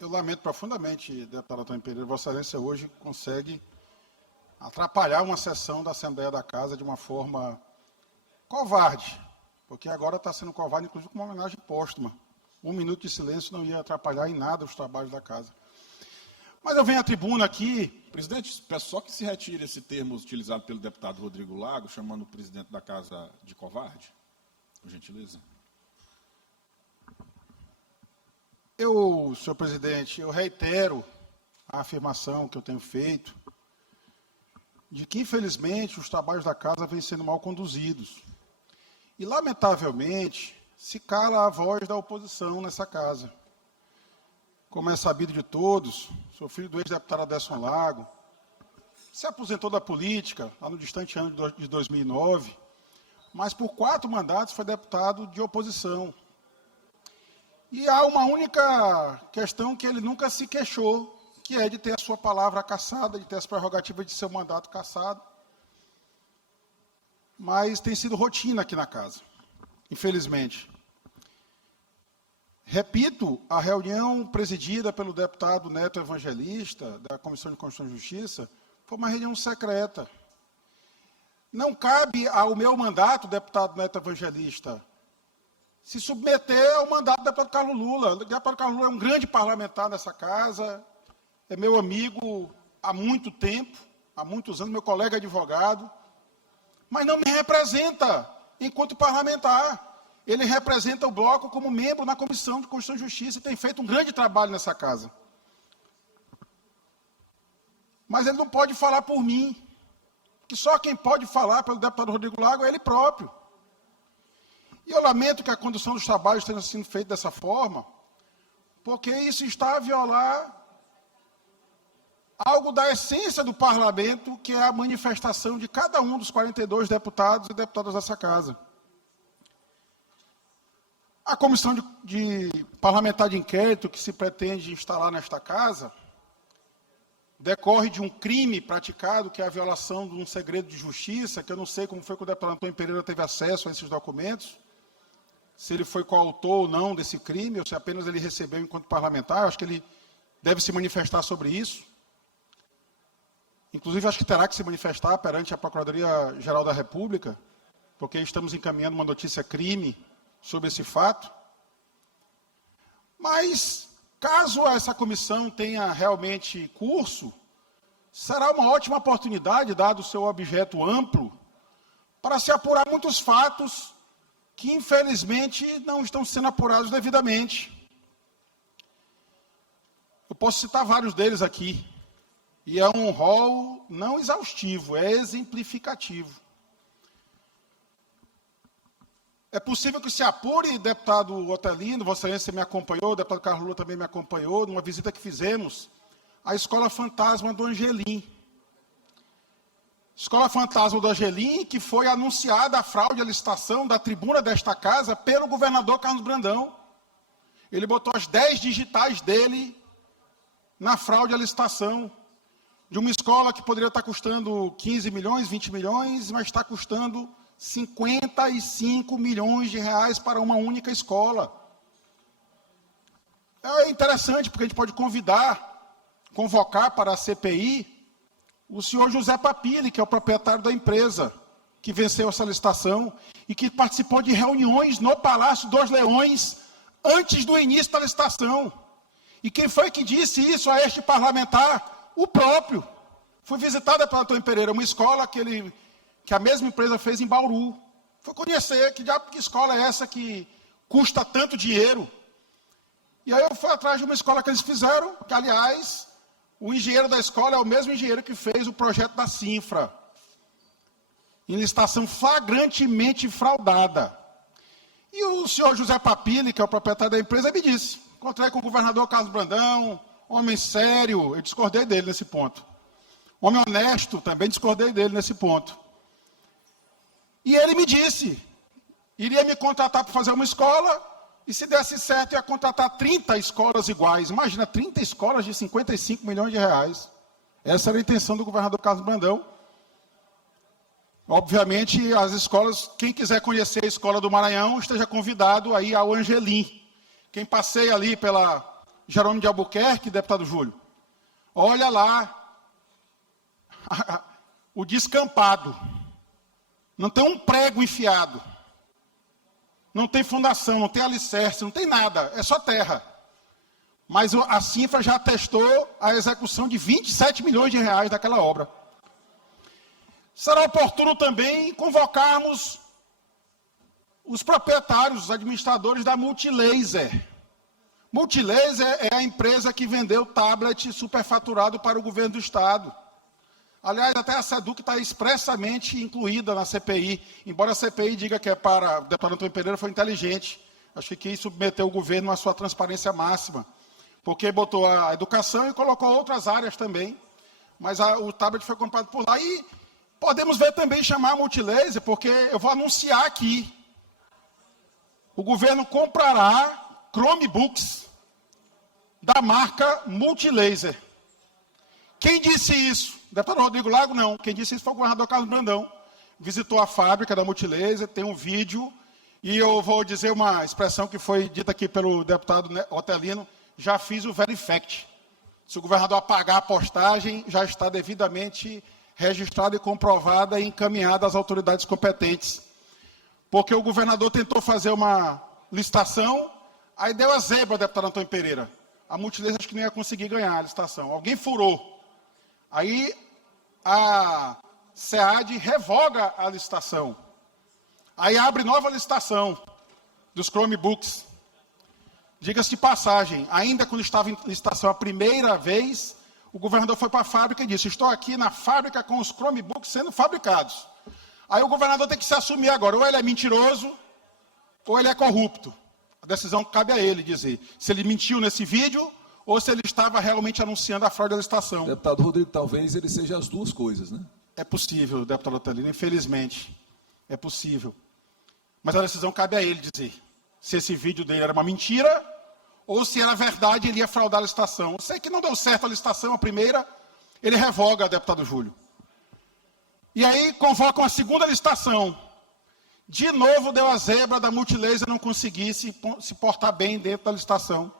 Eu lamento profundamente, deputado Antônio Pereira, Vossa Excelência hoje consegue atrapalhar uma sessão da Assembleia da Casa de uma forma covarde, porque agora está sendo covarde, inclusive com uma homenagem póstuma. 1 minuto de silêncio não ia atrapalhar em nada os trabalhos da Casa. Mas eu venho à tribuna aqui... Presidente, peço só que se retire esse termo utilizado pelo deputado Rodrigo Lago, chamando o presidente da Casa de covarde, por gentileza. Senhor presidente, eu reitero a afirmação que eu tenho feito de que, infelizmente, os trabalhos da Casa vêm sendo mal conduzidos. E, lamentavelmente, se cala a voz da oposição nessa Casa. Como é sabido de todos, sou filho do ex-deputado Aderson Lago, se aposentou da política, lá no distante ano de 2009, mas por 4 mandatos foi deputado de oposição. E há uma única questão que ele nunca se queixou, que é de ter a sua palavra cassada, de ter as prerrogativas de seu mandato cassado. Mas tem sido rotina aqui na Casa, infelizmente. Repito, a reunião presidida pelo deputado Neto Evangelista, da Comissão de Constituição e Justiça, foi uma reunião secreta. Não cabe ao meu mandato, deputado Neto Evangelista, se submeter ao mandato do deputado Carlos Lula. O deputado Carlos Lula é um grande parlamentar nessa Casa, é meu amigo há muito tempo, há muitos anos, meu colega advogado, mas não me representa enquanto parlamentar. Ele representa o bloco como membro na Comissão de Constituição e Justiça e tem feito um grande trabalho nessa Casa. Mas ele não pode falar por mim, que só quem pode falar pelo deputado Rodrigo Lago é ele próprio. E eu lamento que a condução dos trabalhos tenha sido feita dessa forma, porque isso está a violar algo da essência do parlamento, que é a manifestação de cada um dos 42 deputados e deputadas dessa Casa. A comissão de parlamentar de inquérito que se pretende instalar nesta Casa decorre de um crime praticado, que é a violação de um segredo de justiça, que eu não sei como foi que o deputado Antônio Pereira teve acesso a esses documentos, se ele foi coautor ou não desse crime, ou se apenas ele recebeu enquanto parlamentar. Acho que ele deve se manifestar sobre isso. Inclusive, acho que terá que se manifestar perante a Procuradoria-Geral da República, porque estamos encaminhando uma notícia crime sobre esse fato. Mas, caso essa comissão tenha realmente curso, será uma ótima oportunidade, dado o seu objeto amplo, para se apurar muitos fatos que, infelizmente, não estão sendo apurados devidamente. Eu posso citar vários deles aqui, e é um rol não exaustivo, é exemplificativo. É possível que se apure, deputado Otelino, Vossa Excelência me acompanhou, o deputado Carlos Lula também me acompanhou, numa visita que fizemos à Escola Fantasma do Angelim. Escola Fantasma do Angelim, que foi anunciada a fraude à licitação da tribuna desta Casa pelo governador Carlos Brandão. Ele botou as 10 digitais dele na fraude à licitação de uma escola que poderia estar custando 15 milhões, 20 milhões, mas está custando 55 milhões de reais para uma única escola. É interessante, porque a gente pode convocar para a CPI o senhor José Papilli, que é o proprietário da empresa que venceu essa licitação e que participou de reuniões no Palácio dos Leões antes do início da licitação. E quem foi que disse isso a este parlamentar? O próprio. Fui visitada pelo Antônio Pereira, uma escola que a mesma empresa fez em Bauru. Fui conhecer que escola é essa que custa tanto dinheiro. E aí eu fui atrás de uma escola que eles fizeram, que, aliás, o engenheiro da escola é o mesmo engenheiro que fez o projeto da Sinfra, em licitação flagrantemente fraudada. E o senhor José Papilli, que é o proprietário da empresa, me disse, encontrei com o governador Carlos Brandão, homem sério, eu discordei dele nesse ponto. Homem honesto, também discordei dele nesse ponto. E ele me disse, iria me contratar para fazer uma escola, e se desse certo, ia contratar 30 escolas iguais. Imagina, 30 escolas de 55 milhões de reais. Essa era a intenção do governador Carlos Brandão. Obviamente, as escolas, quem quiser conhecer a escola do Maranhão, esteja convidado aí ao Angelim. Quem passeia ali pela Jerônimo de Albuquerque, deputado Júlio, olha lá o descampado. Não tem um prego enfiado. Não tem fundação, não tem alicerce, não tem nada, é só terra. Mas a Cinfra já atestou a execução de 27 milhões de reais daquela obra. Será oportuno também convocarmos os proprietários, os administradores da Multilaser. Multilaser é a empresa que vendeu tablet superfaturado para o governo do Estado. Aliás, até a SEDUC está expressamente incluída na CPI, embora a CPI diga que é para... O deputado Antônio Pereira foi inteligente, acho que quis submeter o governo à sua transparência máxima, porque botou a educação e colocou outras áreas também, mas o tablet foi comprado por lá. E podemos ver também chamar a Multilaser, porque eu vou anunciar aqui, o governo comprará Chromebooks da marca Multilaser. Quem disse isso? O deputado Rodrigo Lago, não. Quem disse isso foi o governador Carlos Brandão. Visitou a fábrica da Multilaser, tem um vídeo, e eu vou dizer uma expressão que foi dita aqui pelo deputado Otelino, já fiz o verifact. Se o governador apagar a postagem, já está devidamente registrada e comprovada e encaminhada às autoridades competentes. Porque o governador tentou fazer uma licitação, aí deu a zebra, deputado Antônio Pereira. A Multilaser acho que não ia conseguir ganhar a licitação. Alguém furou. Aí a SEAD revoga a licitação. Aí abre nova licitação dos Chromebooks. Diga-se de passagem, ainda quando estava em licitação a primeira vez, o governador foi para a fábrica e disse, estou aqui na fábrica com os Chromebooks sendo fabricados. Aí o governador tem que se assumir agora, ou ele é mentiroso, ou ele é corrupto. A decisão cabe a ele dizer se ele mentiu nesse vídeo, ou se ele estava realmente anunciando a fraude da licitação. Deputado Rodrigo, talvez ele seja as duas coisas, né? É possível, deputado Otelino, infelizmente. É possível. Mas a decisão cabe a ele dizer se esse vídeo dele era uma mentira, ou se era verdade ele ia fraudar a licitação. Eu sei que não deu certo a licitação, a primeira, ele revoga, deputado Júlio. E aí convocam a segunda licitação. De novo deu a zebra da Multilaser não conseguir se portar bem dentro da licitação.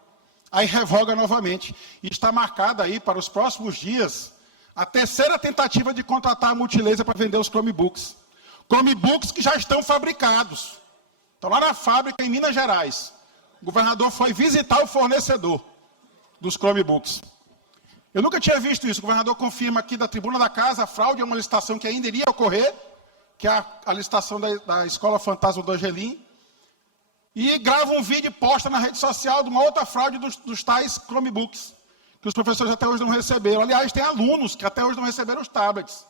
Aí revoga novamente. E está marcada aí para os próximos dias a terceira tentativa de contratar a Multilaser para vender os Chromebooks. Chromebooks que já estão fabricados. Estão lá na fábrica em Minas Gerais. O governador foi visitar o fornecedor dos Chromebooks. Eu nunca tinha visto isso. O governador confirma aqui da tribuna da casa a fraude é uma licitação que ainda iria ocorrer, que é a licitação da Escola Fantasma do Angelim. E grava um vídeo e posta na rede social de uma outra fraude dos tais Chromebooks, que os professores até hoje não receberam. Aliás, tem alunos que até hoje não receberam os tablets.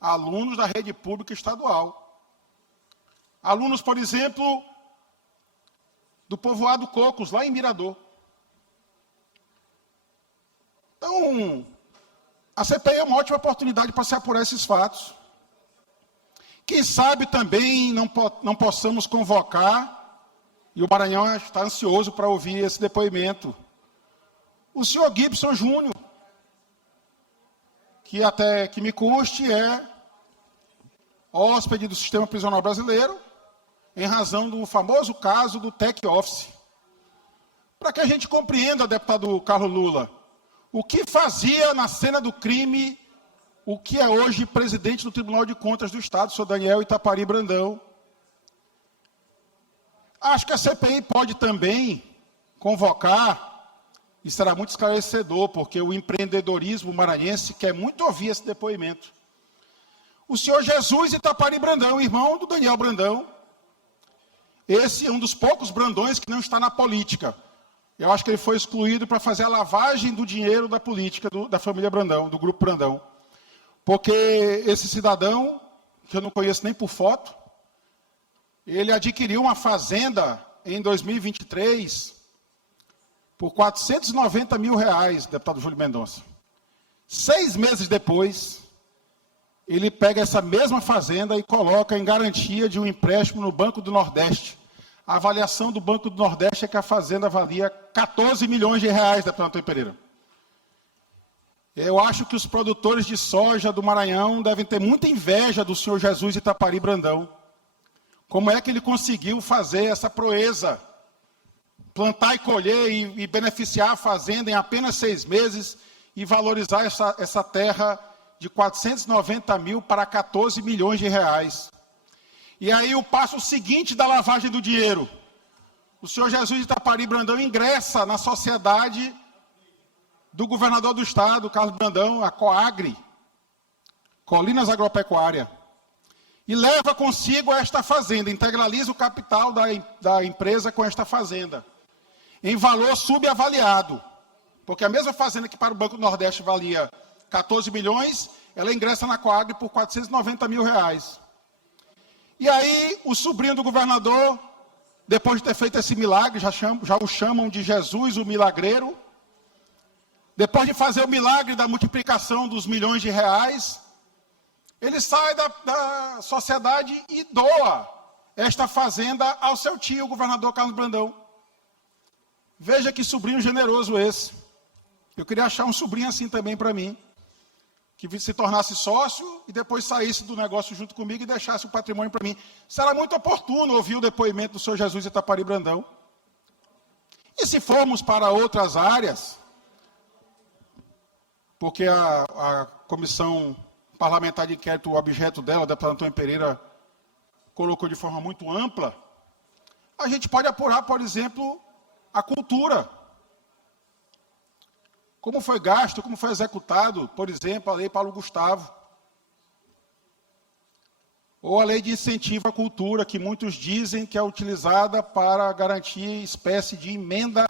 Alunos da rede pública estadual. Alunos, por exemplo, do povoado Cocos, lá em Mirador. Então, a CPI é uma ótima oportunidade para se apurar esses fatos. Quem sabe também não possamos convocar, e o Maranhão está ansioso para ouvir esse depoimento, o senhor Gibson Júnior, que até que me conste é hóspede do sistema prisional brasileiro, em razão do famoso caso do Tech Office. Para que a gente compreenda, deputado Carlos Lula, o que fazia na cena do crime o que é hoje presidente do Tribunal de Contas do Estado, o senhor Daniel Itapari Brandão. Acho que a CPI pode também convocar, e será muito esclarecedor, porque o empreendedorismo maranhense quer muito ouvir esse depoimento. O senhor Jesus Itapari Brandão, irmão do Daniel Brandão. Esse é um dos poucos Brandões que não está na política. Eu acho que ele foi excluído para fazer a lavagem do dinheiro da política da família Brandão, do grupo Brandão. Porque esse cidadão, que eu não conheço nem por foto, ele adquiriu uma fazenda em 2023 por R$490 mil, deputado Júlio Mendonça. 6 meses depois, ele pega essa mesma fazenda e coloca em garantia de um empréstimo no Banco do Nordeste. A avaliação do Banco do Nordeste é que a fazenda valia 14 milhões de reais, deputado Antônio Pereira. Eu acho que os produtores de soja do Maranhão devem ter muita inveja do senhor Jesus Itapari Brandão. Como é que ele conseguiu fazer essa proeza? plantar e colher e beneficiar a fazenda em apenas 6 meses e valorizar essa terra de 490 mil para 14 milhões de reais. E aí o passo seguinte da lavagem do dinheiro. O senhor Jesus de Itapari Brandão ingressa na sociedade do governador do estado, Carlos Brandão, a Coagri, Colinas Agropecuária, e leva consigo esta fazenda, integraliza o capital da empresa com esta fazenda, em valor subavaliado, porque a mesma fazenda que para o Banco do Nordeste valia 14 milhões, ela ingressa na Coagri por 490 mil reais. E aí o sobrinho do governador, depois de ter feito esse milagre, já o chamam de Jesus, o milagreiro, depois de fazer o milagre da multiplicação dos milhões de reais, ele sai da sociedade e doa esta fazenda ao seu tio, o governador Carlos Brandão. Veja que sobrinho generoso esse. Eu queria achar um sobrinho assim também para mim, que se tornasse sócio e depois saísse do negócio junto comigo e deixasse o patrimônio para mim. Será muito oportuno ouvir o depoimento do senhor Jesus de Itapari Brandão. E se formos para outras áreas, porque a comissão parlamentar de inquérito, o objeto dela, o deputado Antônio Pereira, colocou de forma muito ampla, a gente pode apurar, por exemplo, a cultura. Como foi gasto, como foi executado, por exemplo, a Lei Paulo Gustavo. Ou a Lei de Incentivo à Cultura, que muitos dizem que é utilizada para garantir espécie de emenda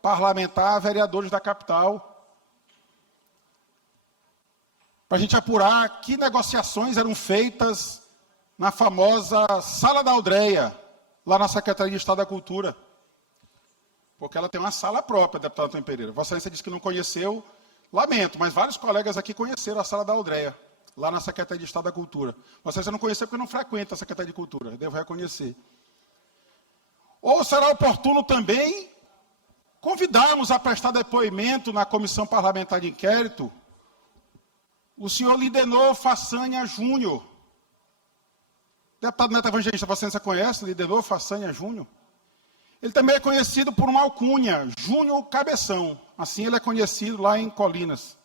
parlamentar a vereadores da capital. Para a gente apurar que negociações eram feitas na famosa Sala da Aldreia, lá na Secretaria de Estado da Cultura. Porque ela tem uma sala própria, deputado Antônio Pereira. Vossa Excelência disse que não conheceu, lamento, mas vários colegas aqui conheceram a Sala da Aldreia, lá na Secretaria de Estado da Cultura. Vossa Excelência não conheceu porque não frequenta a Secretaria de Cultura, devo reconhecer. Ou será oportuno também convidarmos a prestar depoimento na Comissão Parlamentar de Inquérito o senhor Lidenor Façanha Júnior. Deputado Neto Evangelista, Vossa Excelência conhece Lidenor Façanha Júnior? Ele também é conhecido por uma alcunha, Júnior Cabeção. Assim ele é conhecido lá em Colinas.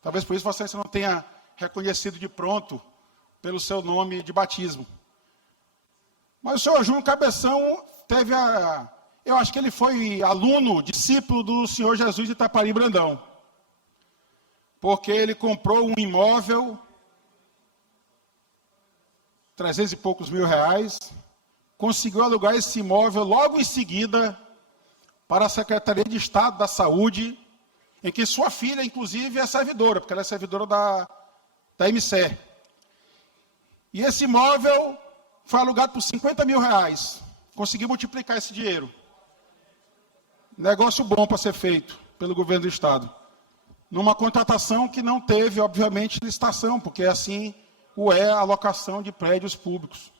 Talvez por isso Vossa Excelência não tenha reconhecido de pronto pelo seu nome de batismo. Mas o senhor Júnior Cabeção teve eu acho que ele foi aluno, discípulo do senhor Jesus de Itapari Brandão. Porque ele comprou um imóvel, 300 e poucos mil reais, conseguiu alugar esse imóvel logo em seguida para a Secretaria de Estado da Saúde, em que sua filha, inclusive, é servidora, porque ela é servidora da MCE. E esse imóvel foi alugado por 50 mil reais. Conseguiu multiplicar esse dinheiro. Negócio bom para ser feito pelo governo do Estado. Numa contratação que não teve, obviamente, licitação, porque assim a alocação de prédios públicos,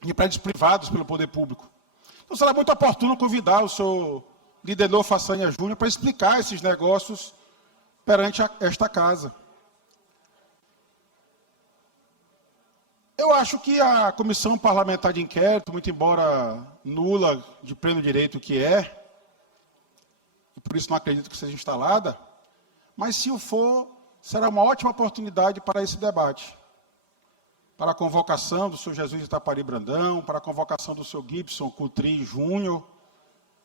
de prédios privados pelo poder público. Então será muito oportuno convidar o senhor Lidenor Façanha Júnior para explicar esses negócios perante esta casa. Eu acho que a Comissão Parlamentar de Inquérito, muito embora nula de pleno direito que é, e por isso não acredito que seja instalada, mas se o for, será uma ótima oportunidade para esse debate. Para a convocação do senhor Jesus de Itapari Brandão, para a convocação do senhor Gibson Coutry Júnior,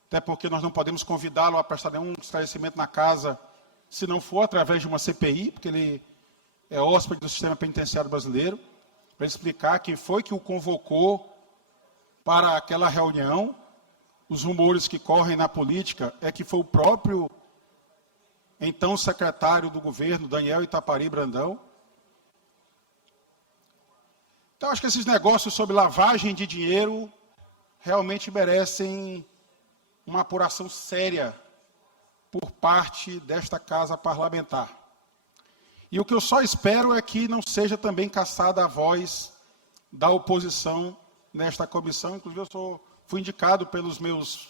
até porque nós não podemos convidá-lo a prestar nenhum esclarecimento na casa, se não for através de uma CPI, porque ele é hóspede do sistema penitenciário brasileiro, para explicar quem foi que o convocou para aquela reunião. Os rumores que correm na política é que foi o próprio então secretário do governo, Daniel Itapari Brandão. Então, acho que esses negócios sobre lavagem de dinheiro realmente merecem uma apuração séria por parte desta casa parlamentar. E o que eu só espero é que não seja também caçada a voz da oposição nesta comissão. Inclusive, fui indicado pelos meus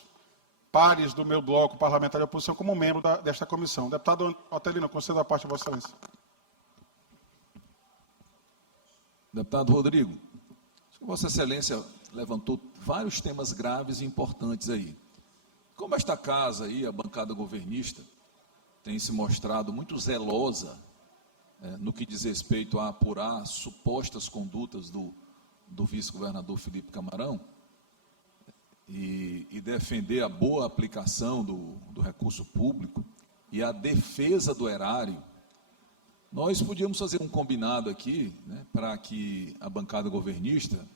pares do meu bloco parlamentar de oposição como membro desta comissão. Deputado Otelino, concedo a parte de Vossa Excelência. Deputado Rodrigo, Vossa Excelência levantou vários temas graves e importantes aí. Como esta casa aí, a bancada governista, tem se mostrado muito zelosa no que diz respeito a apurar supostas condutas do vice-governador Felipe Camarão e defender a boa aplicação do recurso público e a defesa do erário, nós podíamos fazer um combinado aqui, né, para que a bancada governista,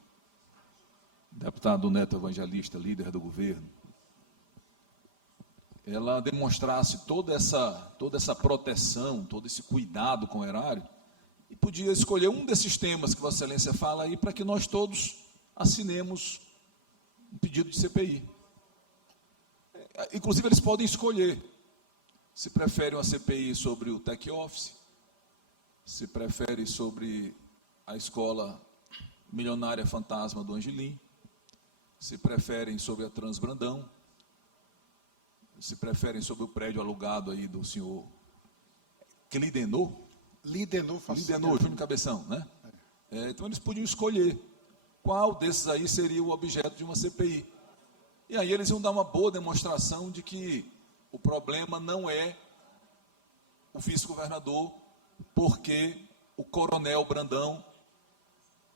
deputado Neto Evangelista, líder do governo, ela demonstrasse toda essa proteção, todo esse cuidado com o erário, e podia escolher um desses temas que Vossa Excelência fala aí, para que nós todos assinemos um pedido de CPI. Inclusive, eles podem escolher se preferem uma CPI sobre o Tech Office, se preferem sobre a escola milionária fantasma do Angelim, se preferem sobre a Transbrandão, se preferem sobre o prédio alugado aí do senhor Clidenor. Lidenor Júnior Cabeção, né? Então eles podiam escolher qual desses aí seria o objeto de uma CPI. E aí eles iam dar uma boa demonstração de que o problema não é o vice-governador, porque o coronel Brandão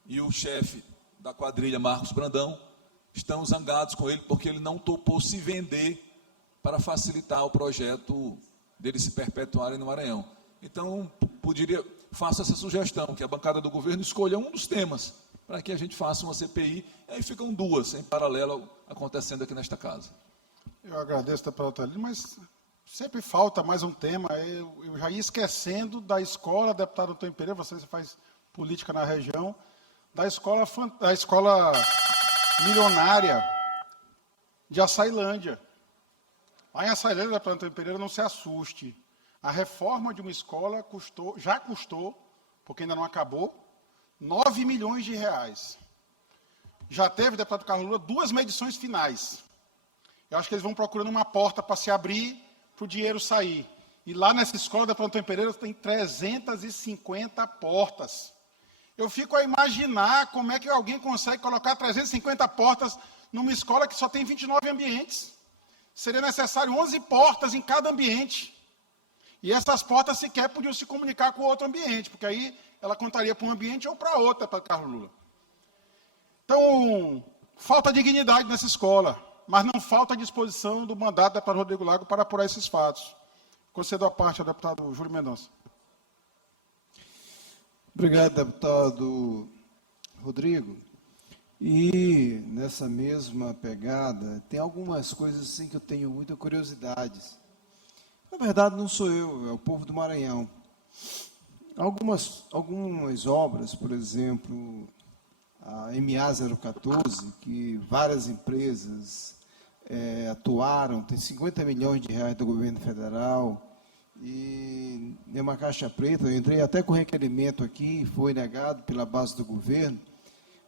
e o chefe da quadrilha Marcos Brandão estão zangados com ele porque ele não topou se vender para facilitar o projeto deles se perpetuarem no Maranhão. Então, faço essa sugestão, que a bancada do governo escolha um dos temas, para que a gente faça uma CPI, e aí ficam duas, em paralelo, acontecendo aqui nesta casa. Eu agradeço, deputado Otelino, mas sempre falta mais um tema. Eu já ia esquecendo da escola, deputado Antônio Pereira, você faz política na região, da escola milionária de Açailândia. Lá em Açailândia, deputado Antônio Pereira, não se assuste. A reforma de uma escola já custou, porque ainda não acabou, 9 milhões de reais. Já teve, deputado Carlos Lula, 2 medições finais. Eu acho que eles vão procurando uma porta para se abrir, para o dinheiro sair. E lá nessa escola, deputado Antônio Pereira, tem 350 portas. Eu fico a imaginar como é que alguém consegue colocar 350 portas numa escola que só tem 29 ambientes. Seria necessário 11 portas em cada ambiente. E essas portas sequer podiam se comunicar com o outro ambiente, porque aí ela contaria para um ambiente ou para outro, para Carlos Lula. Então, falta dignidade nessa escola, mas não falta disposição do mandato do deputado Rodrigo Lago para apurar esses fatos. Concedo a parte ao deputado Júlio Mendonça. Obrigado, deputado Rodrigo. E nessa mesma pegada, tem algumas coisas assim que eu tenho muita curiosidade. Na verdade, não sou eu, é o povo do Maranhão. Algumas obras, por exemplo, a MA-014, que várias empresas atuaram, tem 50 milhões de reais do governo federal, e em uma caixa preta, eu entrei até com requerimento aqui, foi negado pela base do governo.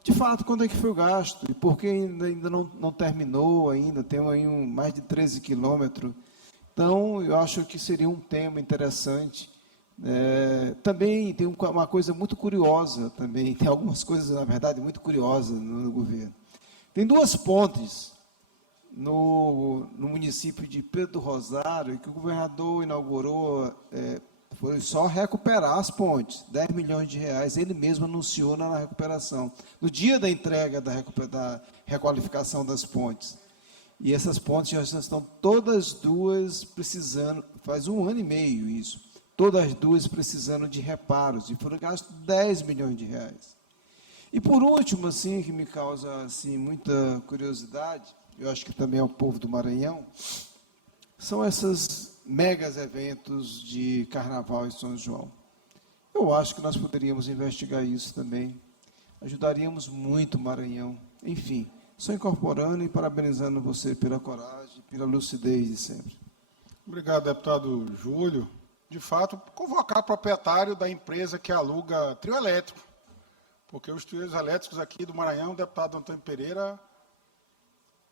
De fato, quando é que foi o gasto? E por que ainda não terminou ainda? Tem aí mais de 13 quilômetros. Então, eu acho que seria um tema interessante. Também tem uma coisa muito curiosa, também tem algumas coisas, na verdade, muito curiosas no governo. Tem 2 pontes no município de Pedro do Rosário, que o governador inaugurou, foi só recuperar as pontes, 10 milhões de reais, ele mesmo anunciou na recuperação, no dia da entrega da requalificação das pontes. E essas pontes já estão todas duas precisando, faz 1 ano e meio isso, todas duas precisando de reparos, e foram gastos 10 milhões de reais. E por último, assim, que me causa assim, muita curiosidade, eu acho que também é o povo do Maranhão, são esses megas eventos de Carnaval em São João. Eu acho que nós poderíamos investigar isso também, ajudaríamos muito o Maranhão, enfim. Só incorporando e parabenizando você pela coragem, pela lucidez de sempre. Obrigado, deputado Júlio. De fato, convocar o proprietário da empresa que aluga trio elétrico, porque os trios elétricos aqui do Maranhão, o deputado Antônio Pereira,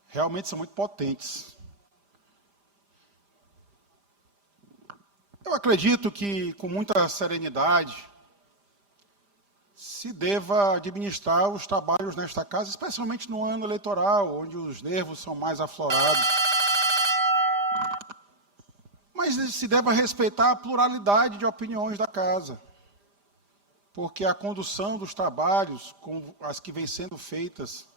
realmente são muito potentes. Eu acredito que, com muita serenidade, se deva administrar os trabalhos nesta casa, especialmente no ano eleitoral, onde os nervos são mais aflorados. se deva respeitar a pluralidade de opiniões da casa, porque a condução dos trabalhos, com as que vêm sendo feitas,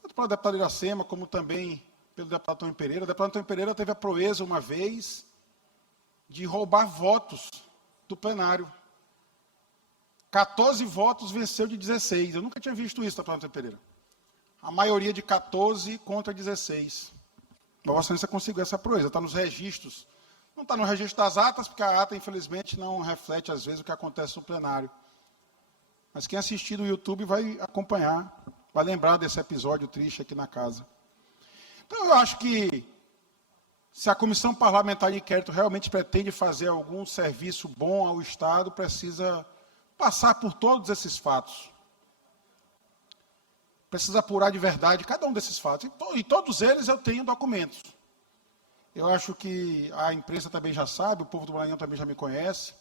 tanto pela deputada Iracema, como também pelo deputado Antônio Pereira. O deputado Antônio Pereira teve a proeza, uma vez, de roubar votos do plenário. 14 votos venceu de 16. Eu nunca tinha visto isso, deputado Antônio Pereira. A maioria de 14 contra 16. A Vossa Excelência conseguiu essa proeza, está nos registros. Não está no registro das atas, porque a ata, infelizmente, não reflete, às vezes, o que acontece no plenário. Mas quem assistir no YouTube vai acompanhar, vai lembrar desse episódio triste aqui na casa. Então, eu acho que, se a Comissão Parlamentar de Inquérito realmente pretende fazer algum serviço bom ao Estado, precisa passar por todos esses fatos. Precisa apurar de verdade cada um desses fatos. E todos eles eu tenho documentos. Eu acho que a imprensa também já sabe, o povo do Maranhão também já me conhece.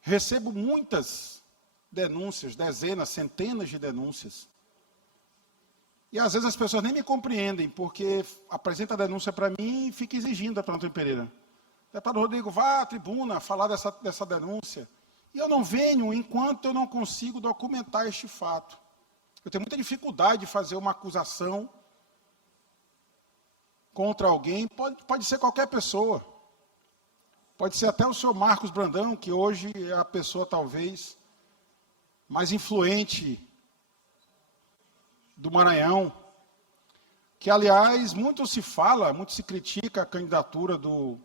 Recebo muitas denúncias, dezenas, centenas de denúncias. E às vezes as pessoas nem me compreendem, porque apresenta a denúncia para mim e fica exigindo a Antônio Pereira. Deputado Rodrigo, vá à tribuna falar dessa denúncia. E eu não venho enquanto eu não consigo documentar este fato. Eu tenho muita dificuldade de fazer uma acusação contra alguém, pode ser qualquer pessoa. Pode ser até o senhor Marcos Brandão, que hoje é a pessoa talvez mais influente do Maranhão, que, aliás, muito se fala, muito se critica a candidatura do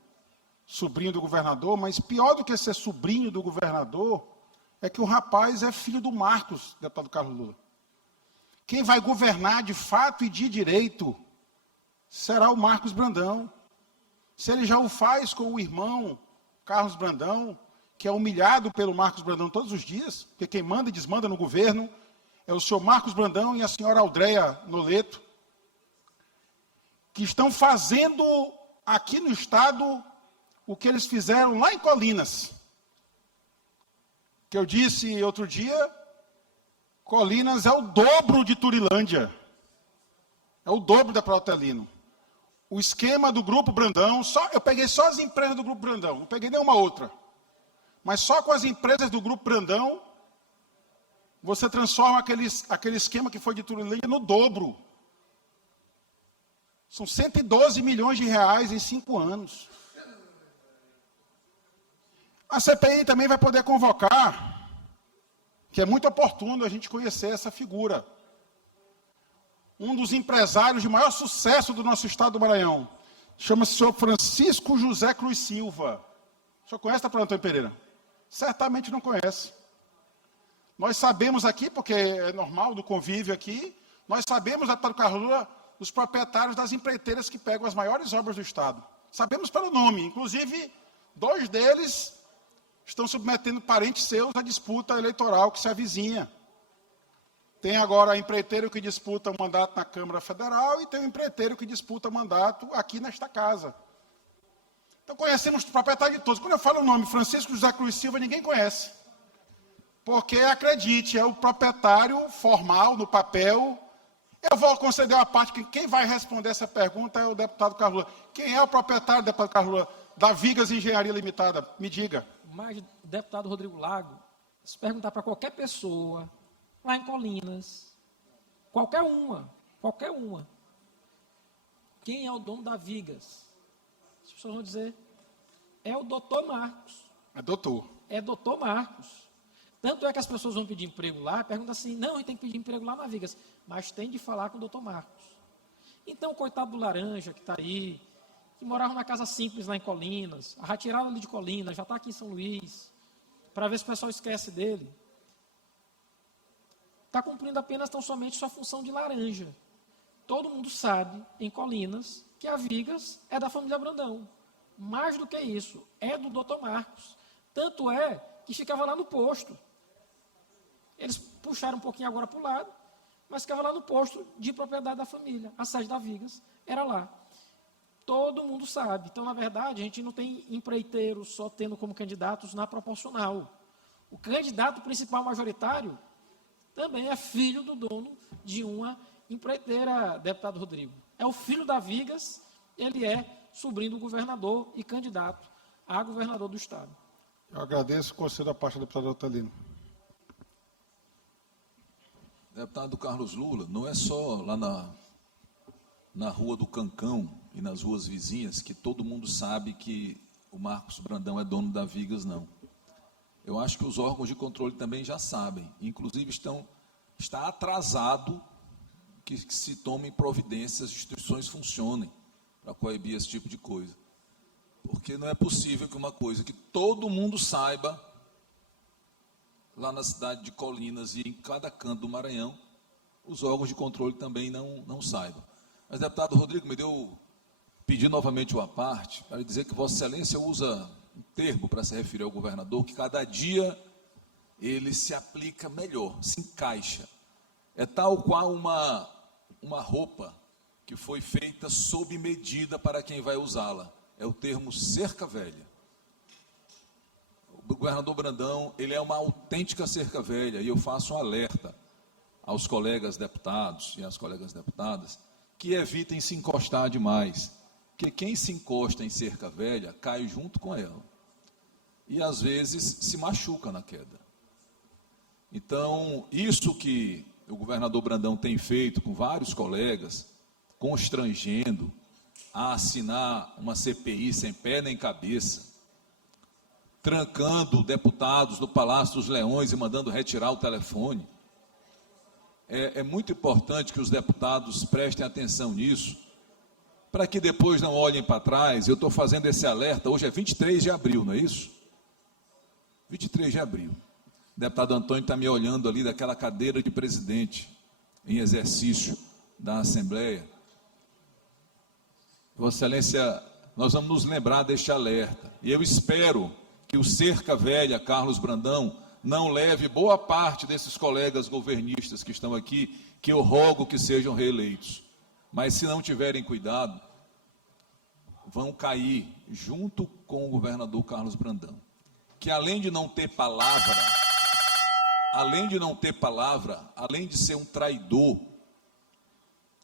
sobrinho do governador, mas pior do que ser sobrinho do governador é que o rapaz é filho do Marcos, deputado Carlos Lula. Quem vai governar de fato e de direito será o Marcos Brandão. Se ele já o faz com o irmão Carlos Brandão, que é humilhado pelo Marcos Brandão todos os dias, porque quem manda e desmanda no governo é o senhor Marcos Brandão e a senhora Aldréia Noleto, que estão fazendo aqui no Estado o que eles fizeram lá em Colinas. Que eu disse outro dia, Colinas é o dobro de Turilândia. É o dobro da Protelino. O esquema do Grupo Brandão, eu peguei só as empresas do Grupo Brandão, não peguei nenhuma outra. Mas só com as empresas do Grupo Brandão, você transforma aquele esquema que foi de Turilândia no dobro. São 112 milhões de reais em 5 anos. A CPI também vai poder convocar, que é muito oportuno a gente conhecer essa figura. Um dos empresários de maior sucesso do nosso estado do Maranhão. Chama-se o senhor Francisco José Cruz Silva. O senhor conhece, deputado Antônio Pereira? Certamente não conhece. Nós sabemos aqui, porque é normal do convívio aqui, nós sabemos, deputado Carlos Lula, os proprietários das empreiteiras que pegam as maiores obras do Estado. Sabemos pelo nome. Inclusive, 2 deles estão submetendo parentes seus à disputa eleitoral que se avizinha. Tem agora a empreiteiro que disputa o mandato na Câmara Federal e tem o empreiteiro que disputa mandato aqui nesta casa. Então, conhecemos o proprietário de todos. Quando eu falo o nome Francisco José Cruz Silva, ninguém conhece. Porque, acredite, é o proprietário formal, no papel. Eu vou conceder uma parte que quem vai responder essa pergunta é o deputado Carlos Lula. Quem é o proprietário, deputado Carlos Lula, da Vigas Engenharia Limitada? Me diga. Mas, deputado Rodrigo Lago, se perguntar para qualquer pessoa, lá em Colinas, qualquer uma, quem é o dono da Vigas? As pessoas vão dizer, é o doutor Marcos. É doutor. É doutor Marcos. Tanto é que as pessoas vão pedir emprego lá, perguntam assim, não, a gente tem que pedir emprego lá na Vigas, mas tem de falar com o doutor Marcos. Então, o coitado do Laranja, que está aí, que morava numa casa simples lá em Colinas, a retirada ali de Colinas, já está aqui em São Luís, para ver se o pessoal esquece dele. Está cumprindo apenas tão somente sua função de laranja. Todo mundo sabe, em Colinas, que a Vigas é da família Brandão. Mais do que isso, é do doutor Marcos. Tanto é que ficava lá no posto. Eles puxaram um pouquinho agora para o lado, mas ficava lá no posto de propriedade da família. A sede da Vigas era lá. Todo mundo sabe. Então, na verdade, a gente não tem empreiteiros só tendo como candidatos na proporcional. O candidato principal majoritário também é filho do dono de uma empreiteira, deputado Rodrigo. É o filho da Vigas, ele é sobrinho do governador e candidato a governador do Estado. Eu agradeço o conselho da parte do deputado Otelino. Deputado Carlos Lula, não é só lá na Rua do Cancão e nas ruas vizinhas que todo mundo sabe que o Marcos Brandão é dono da Vigas, não. Eu acho que os órgãos de controle também já sabem, inclusive está atrasado que se tomem providências, as instituições funcionem para coibir esse tipo de coisa. Porque não é possível que uma coisa que todo mundo saiba, lá na cidade de Colinas e em cada canto do Maranhão, os órgãos de controle também não saibam. Mas, deputado Rodrigo, pedir novamente uma parte para dizer que Vossa Excelência usa um termo para se referir ao governador, que cada dia ele se aplica melhor, se encaixa. É tal qual uma roupa que foi feita sob medida para quem vai usá-la. É o termo cerca velha. O governador Brandão, ele é uma autêntica cerca velha, e eu faço um alerta aos colegas deputados e às colegas deputadas que evitem se encostar demais, porque quem se encosta em cerca velha cai junto com ela, e às vezes se machuca na queda. Então, isso que o governador Brandão tem feito com vários colegas, constrangendo a assinar uma CPI sem pé nem cabeça, trancando deputados no Palácio dos Leões e mandando retirar o telefone. É muito importante que os deputados prestem atenção nisso, para que depois não olhem para trás. Eu estou fazendo esse alerta, hoje é 23 de abril, não é isso? 23 de abril. O deputado Antônio está me olhando ali daquela cadeira de presidente, em exercício da Assembleia. Vossa Excelência, nós vamos nos lembrar deste alerta, e eu espero que o cerca velha Carlos Brandão não leve boa parte desses colegas governistas que estão aqui, que eu rogo que sejam reeleitos. Mas se não tiverem cuidado, vão cair junto com o governador Carlos Brandão, que além de não ter palavra, além de ser um traidor,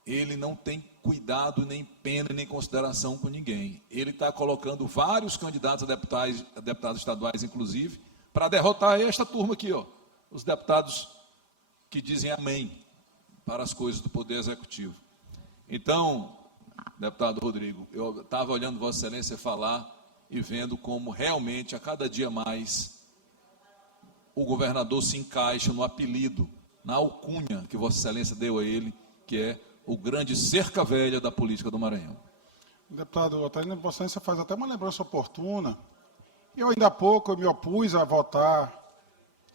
ele não tem cuidado, nem pena, nem consideração com ninguém. Ele está colocando vários candidatos a deputados estaduais, inclusive, para derrotar esta turma aqui, ó, os deputados que dizem amém para as coisas do Poder Executivo. Então, deputado Rodrigo, eu estava olhando Vossa Excelência falar e vendo como realmente, a cada dia mais, o governador se encaixa no apelido, na alcunha que Vossa Excelência deu a ele, que é o grande cerca velha da política do Maranhão. Deputado Otelino, Vossa Excelência faz até uma lembrança oportuna. Eu ainda há pouco me opus a votar,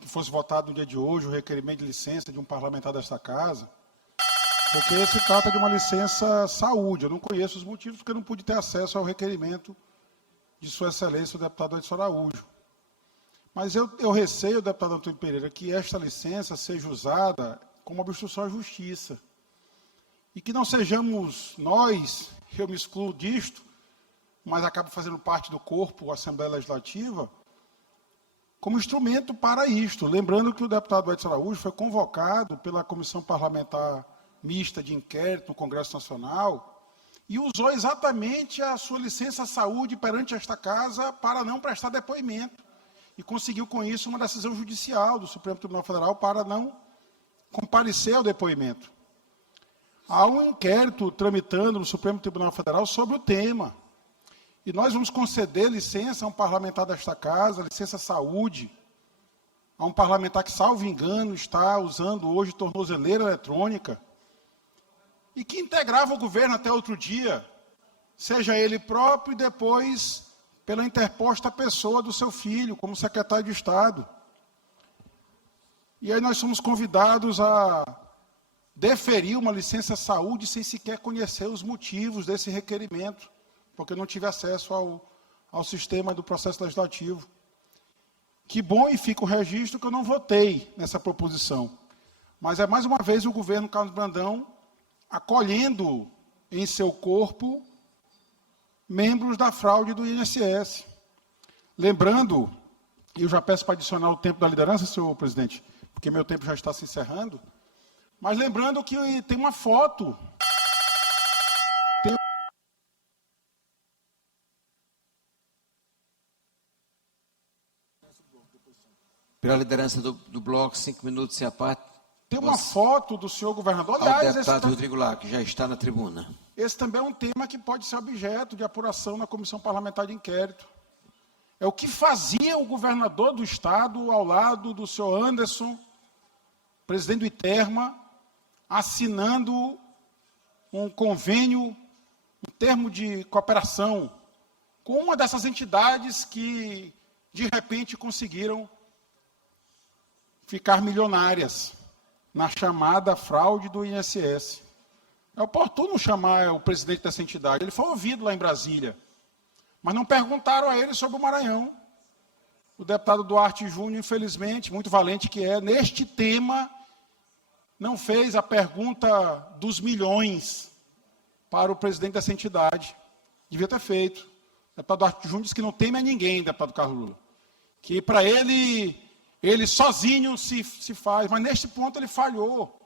que fosse votado no dia de hoje, o requerimento de licença de um parlamentar desta casa, porque se trata de uma licença saúde. Eu não conheço os motivos, porque eu não pude ter acesso ao requerimento de Sua Excelência, o deputado Edson Araújo. Mas eu receio, deputado Antônio Pereira, que esta licença seja usada como obstrução à justiça. E que não sejamos nós, eu me excluo disto, mas acabo fazendo parte do corpo, a Assembleia Legislativa, como instrumento para isto. Lembrando que o deputado Edson Araújo foi convocado pela Comissão Parlamentar Mista de Inquérito no Congresso Nacional e usou exatamente a sua licença saúde perante esta casa para não prestar depoimento. E conseguiu com isso uma decisão judicial do Supremo Tribunal Federal para não comparecer ao depoimento. Há um inquérito tramitando no Supremo Tribunal Federal sobre o tema. E nós vamos conceder licença a um parlamentar desta casa, licença saúde, a um parlamentar que, salvo engano, está usando hoje tornozeleira eletrônica, e que integrava o governo até outro dia, seja ele próprio e depois pela interposta pessoa do seu filho, como secretário de Estado. E aí nós somos convidados a deferir uma licença saúde sem sequer conhecer os motivos desse requerimento, porque eu não tive acesso ao sistema do processo legislativo. Que bom, e fica o registro que eu não votei nessa proposição. Mas é mais uma vez o governo Carlos Brandão acolhendo em seu corpo membros da fraude do INSS. Lembrando, e eu já peço para adicionar o tempo da liderança, senhor presidente, porque meu tempo já está se encerrando, mas lembrando que tem uma foto Pela liderança do bloco, 5 minutos sem a parte. Tem uma foto do senhor governador, Ao aliás, deputado Rodrigo Lago, que já está na tribuna. esse também é um tema que pode ser objeto de apuração na Comissão Parlamentar de Inquérito. É o que fazia o governador do Estado ao lado do senhor Anderson, presidente do ITERMA, assinando um convênio, um termo de cooperação com uma dessas entidades que, de repente, conseguiram ficar milionárias na chamada fraude do INSS. É oportuno chamar o presidente dessa entidade. Ele foi ouvido lá em Brasília, mas não perguntaram a ele sobre o Maranhão. O deputado Duarte Júnior, infelizmente, muito valente que é, neste tema, não fez a pergunta dos milhões para o presidente dessa entidade. Devia ter feito. O deputado Duarte Júnior disse que não teme a ninguém, deputado Carlos Lula. Que para ele sozinho se faz. Mas neste ponto ele falhou.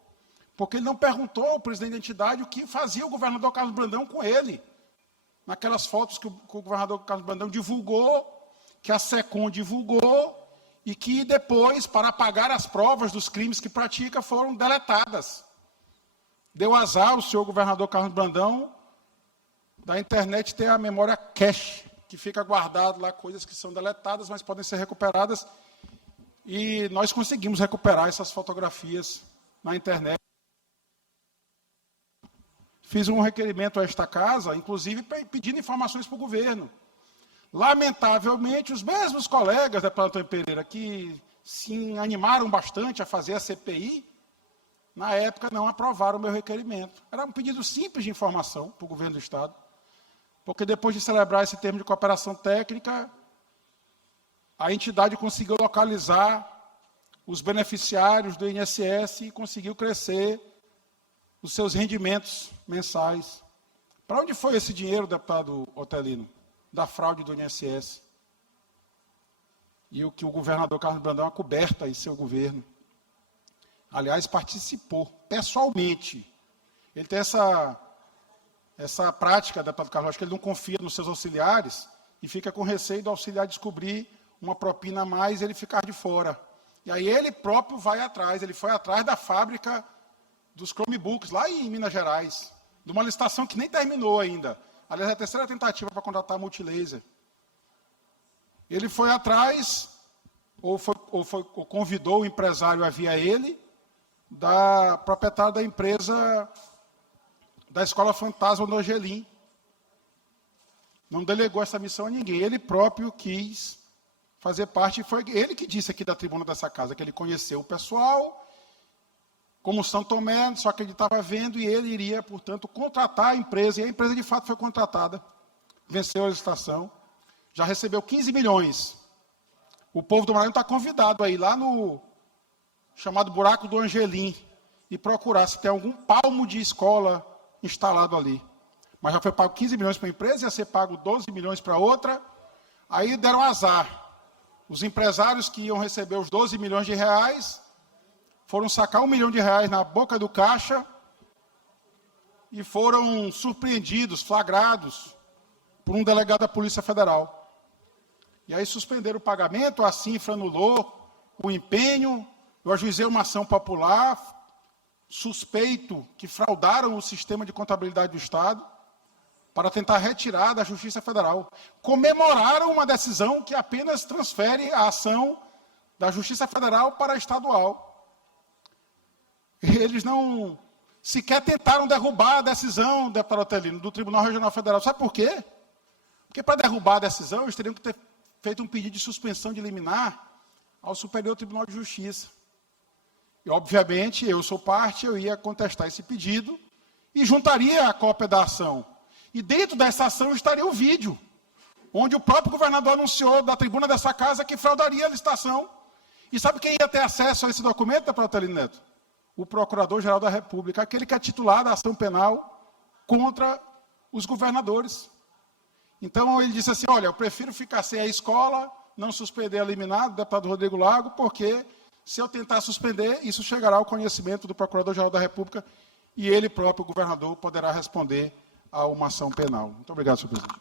Porque ele não perguntou ao presidente da entidade o que fazia o governador Carlos Brandão com ele. Naquelas fotos que o governador Carlos Brandão divulgou, que a SECOM divulgou, e que depois, para apagar as provas dos crimes que pratica, foram deletadas. Deu azar o senhor governador Carlos Brandão da internet ter a memória cache, que fica guardado lá coisas que são deletadas, mas podem ser recuperadas. E nós conseguimos recuperar essas fotografias na internet. Fiz um requerimento a esta casa, inclusive pedindo informações para o governo. Lamentavelmente, os mesmos colegas, deputado Antônio Pereira, que se animaram bastante a fazer a CPI, na época não aprovaram o meu requerimento. Era um pedido simples de informação para o governo do Estado, porque depois de celebrar esse termo de cooperação técnica, a entidade conseguiu localizar os beneficiários do INSS e conseguiu crescer os seus rendimentos mensais. Para onde foi esse dinheiro, deputado Otelino, da fraude do INSS? E o que o governador Carlos Brandão acoberta em seu governo. Aliás, participou pessoalmente. Ele tem essa prática, deputado Carlos, acho que ele não confia nos seus auxiliares e fica com receio do auxiliar descobrir uma propina a mais e ele ficar de fora. E aí ele próprio vai atrás, ele foi atrás da fábrica dos Chromebooks, lá em Minas Gerais, de uma licitação que nem terminou ainda. Aliás, é a terceira tentativa para contratar a Multilaser. Ele foi atrás, ou convidou o empresário a vir a ele, da proprietária da empresa da Escola Fantasma do Angelim. Não delegou essa missão a ninguém. Ele próprio quis fazer parte, e foi ele que disse aqui da tribuna dessa casa, que ele conheceu o pessoal, como São Tomé, só que ele estava vendo, e ele iria, portanto, contratar a empresa, e a empresa de fato foi contratada, venceu a licitação, já recebeu 15 milhões. O povo do Maranhão está convidado a ir lá no chamado Buraco do Angelim e procurar se tem algum palmo de escola instalado ali. Mas já foi pago 15 milhões para a empresa, ia ser pago 12 milhões para outra, aí deram azar. Os empresários que iam receber os 12 milhões de reais foram sacar R$1 milhão na boca do caixa e foram surpreendidos, flagrados, por um delegado da Polícia Federal. E aí suspenderam o pagamento, a Cinfra anulou o empenho, eu ajuizei uma ação popular, suspeito que fraudaram o sistema de contabilidade do Estado, para tentar retirar da Justiça Federal. Comemoraram uma decisão que apenas transfere a ação da Justiça Federal para a estadual. Eles não sequer tentaram derrubar a decisão, deputado Otelino, do Tribunal Regional Federal. Sabe por quê? Porque para derrubar a decisão, eles teriam que ter feito um pedido de suspensão de liminar ao Superior Tribunal de Justiça. E, obviamente, eu sou parte, eu ia contestar esse pedido e juntaria a cópia da ação. E dentro dessa ação estaria o vídeo, onde o próprio governador anunciou da tribuna dessa casa que fraudaria a licitação. E sabe quem ia ter acesso a esse documento, deputado Otelino Neto? O Procurador-Geral da República, aquele que é titular da ação penal contra os governadores. Então ele disse assim, olha, eu prefiro ficar sem a escola, não suspender a liminar do deputado Rodrigo Lago, porque se eu tentar suspender, isso chegará ao conhecimento do Procurador-Geral da República e ele próprio, o governador, poderá responder a uma ação penal. Muito obrigado, senhor presidente.